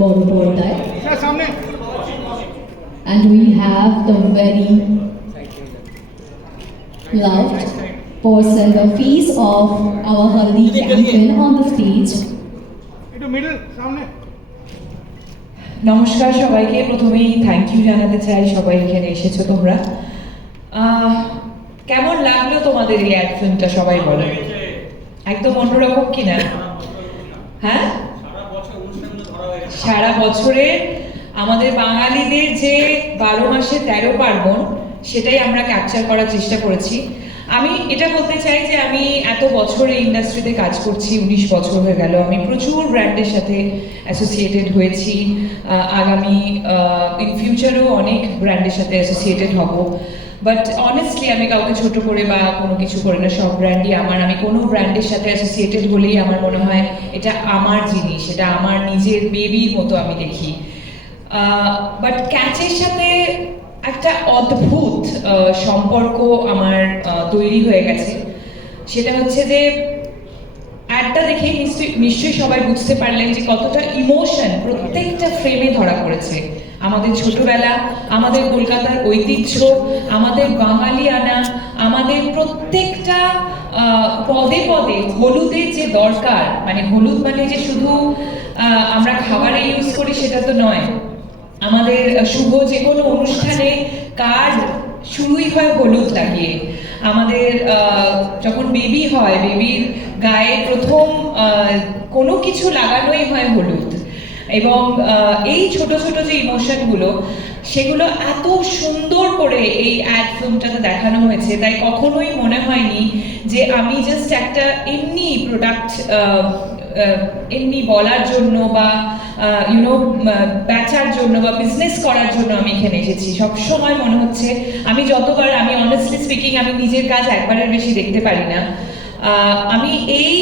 বড় পর্দায়। And we have the very loved person, the face of our Haldi campaign on the stage. নমস্কার সবাইকে। প্রথমেই thank you জানাতে চাই সবাই এখানে এসেছো তোমরা। কেমন লাগলো তোমাদের এই অ্যাড ফিল্মটা সবাই বলো। একদম অন্যরকম কিনা? হ্যাঁ, সারা বছরে আমাদের বাঙালিদের যে 12 মাসে 13 পার্বণ, সেটাই আমরা ক্যাপচার করার চেষ্টা করেছি। আমি এটা বলতে চাই যে আমি এত বছর এই ইন্ডাস্ট্রিতে কাজ করছি, 19 বছর হয়ে গেল। আমি প্রচুর ব্র্যান্ডের সাথে অ্যাসোসিয়েটেড হয়েছি, আগামী ইন ফিউচারও অনেক ব্র্যান্ডের সাথে অ্যাসোসিয়েটেড হব। বাট অনেস্টলি আমি কাউকে ছোট করে বা কোনো কিছু করে না, সব ব্র্যান্ডই আমার। আমি কোনো ব্র্যান্ডের সাথে অ্যাসোসিয়েটেড হলেই আমার মনে হয় এটা আমার জিনিস, এটা আমার নিজের বেবির মতো আমি দেখি। বাট ক্যাচের সাথে একটা অদ্ভুত সম্পর্ক আমার তৈরি হয়ে গেছে। সেটা হচ্ছে যে অ্যাডটা দেখে নিশ্চয়ই সবাই বুঝতে পারলেন যে কতটা ইমোশন প্রত্যেকটা ফ্রেমে ধরা পড়েছে। আমাদের ছোটবেলা, আমাদের কলকাতার ঐতিহ্য, আমাদের বাঙালিয়ানা, আমাদের প্রত্যেকটা পদে পদে হলুদের যে দরকার, মানে হলুদ মানে যে শুধু আমরা খাবারে ইউজ করি সেটা তো নয়। আমাদের শুভ যে কোনো অনুষ্ঠানে কার্ড শুরুই হয় হলুদ লাগিয়ে। আমাদের যখন বেবি হয়, বেবির গায়ে প্রথম কোনো কিছু লাগানোই হয় হলুদ। এবং এই ছোট ছোট যে ইমোশনগুলো, সেগুলো এত সুন্দর করে এই অ্যাড ফিল্মটাতে দেখানো হয়েছে, তাই কখনোই মনে হয়নি যে আমি জাস্ট একটা এমনি প্রোডাক্ট এমনি বলার জন্য বা বেচার জন্য বা বিজনেস করার জন্য আমি এখানে এসেছি। সবসময় মনে হচ্ছে আমি যতবার, আমি অনেস্টলি স্পিকিং, আমি নিজের কাজ একবারের বেশি দেখতে পারি না। আমি এই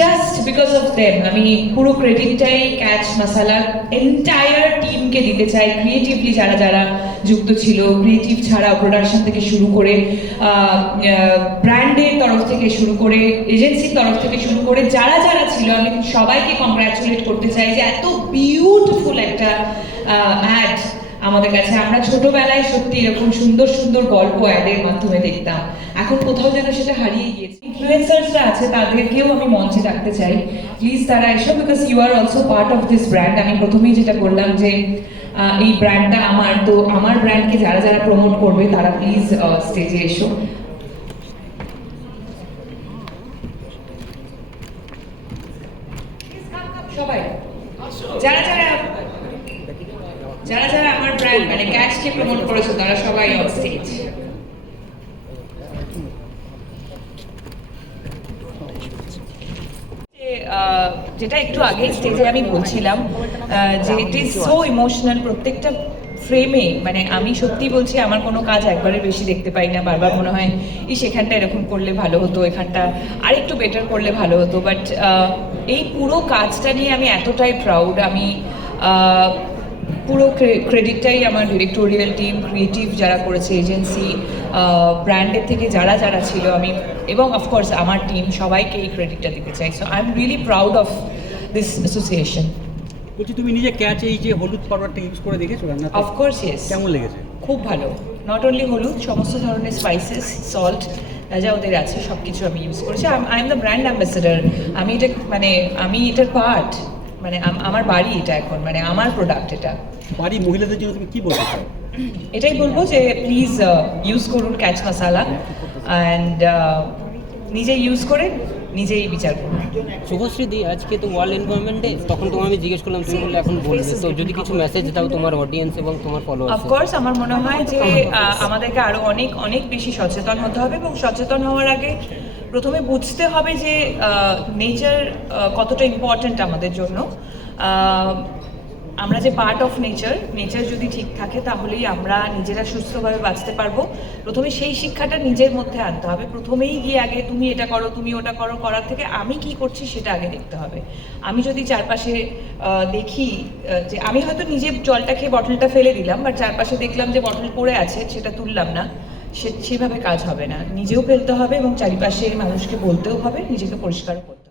জাস্ট বিকজ অফ দেম আমি পুরো ক্রেডিটটাই ক্যাচ মাসালার এন্টায়ার টিমকে দিতে চাই। ক্রিয়েটিভলি যারা যারা যুক্ত ছিল, ক্রিয়েটিভ ছাড়া প্রোডাকশন থেকে শুরু করে, ব্র্যান্ডের তরফ থেকে শুরু করে, এজেন্সির তরফ থেকে শুরু করে যারা যারা ছিল, আমি সবাইকে কংগ্রাচুলেট করতে চাই যে এত বিউটিফুল একটা অ্যাড আমাদের কাছে। আমরা ছোটবেলায় সত্যি এরকম সুন্দর সুন্দর গল্প অ্যাডের মাধ্যমে দেখতাম, এখন কোথাও যেন সেটা হারিয়ে গিয়েছে। ইনফ্লুয়েন্সার্সরা আছে, তাদেরকেও আমি মঞ্চে রাখতে চাই, প্লিজ তারা এসো, because you are also part of this brand. আমি প্রথমেই যেটা বললাম যে এই ব্র্যান্ডটা আমার, তো আমার ব্র্যান্ডকে যারা যারা প্রমোট করবে তারা প্লিজ স্টেজে এসো। সবাই যারা যারা যারা যারা আমার ব্র্যান্ড মানে ক্যাচকে প্রমোট করেছে তারা সবাই অন স্টেজ। যেটা একটু আগে স্টেজে আমি বলছিলাম যে ইট ইজ সো ইমোশনাল প্রত্যেকটা ফ্রেমে। মানে আমি সত্যি বলছি, আমার কোনো কাজ একবারে বেশি দেখতে পাই না, বারবার মনে হয় সেখানটা এরকম করলে ভালো হতো, এখানটা আরেকটু বেটার করলে ভালো হতো। বাট এই পুরো কাজটা নিয়ে আমি এতটাই প্রাউড। আমি পুরো ক্রেডিটটাই আমার ডিরেক্টোরিয়াল টিম, ক্রিয়েটিভ যারা করেছে, এজেন্সি, ব্র্যান্ডের থেকে যারা যারা ছিল, আমি এবং অফকোর্স আমার টিম, সবাইকে এই ক্রেডিটটা দিতে চাই। So I am really proud of this association. বলছি, তুমি নিজে ক্যাচে এই যে হলুদ পাউডারটা ইউজ করে দেখেছো? Of course yes. কেমন লেগেছে? খুব ভালো। নট অনলি হলুদ, সমস্ত ধরনের স্পাইসেস, সল্ট যা ওদের আছে সব কিছু আমি ইউজ করেছি। I am the brand ambassador. আমি এটা মানে আমি এটার পার্ট, মানে আমার বাড়ি এটা এখন, মানে আমার প্রোডাক্ট এটা। বাড়ি মহিলাদের জন্য তুমি কি বলতে চাও? এটাই বলবো যে প্লিজ ইউজ করুন ক্যাচ মশালা, অ্যান্ড নিজে ইউজ করে নিজেই বিচার করুন। শুভশ্রী দি, আজকে তো ওয়ার্ল্ড এনভায়রনমেন্ট ডে, তখন তোমাকে আমি জিজ্ঞেস করলাম, তুমি বললে এখন বলবে, তো যদি কিছু মেসেজ দাও তোমার অডিয়েন্স এবং তোমার ফলোয়ার্স। অফকোর্স আমার মনে হয় যে আমাদেরকে আরো অনেক অনেক বেশি সচেতন হতে হবে, এবং সচেতন হওয়ার আগে প্রথমে বুঝতে হবে যে নেচার কতটা ইম্পর্ট্যান্ট আমাদের জন্য। আমরা যে পার্ট অফ নেচার, নেচার যদি ঠিক থাকে তাহলেই আমরা নিজেরা সুস্থভাবে বাঁচতে পারবো। প্রথমে সেই শিক্ষাটা নিজের মধ্যে আনতে হবে। প্রথমেই গিয়ে আগে তুমি এটা করো, তুমি ওটা করো করার থেকে আমি কি করছি সেটা আগে দেখতে হবে। আমি যদি চারপাশে দেখি যে আমি হয়তো নিজে জলটা খেয়ে বটলটা ফেলে দিলাম, বাট চারপাশে দেখলাম যে বটল পড়ে আছে, সেটা তুললাম না, সেভাবে কাজ হবে না। নিজেও ফেলতে হবে এবং চারিপাশের মানুষকে বলতেও হবে, নিজেকে পরিষ্কার করতে হবে।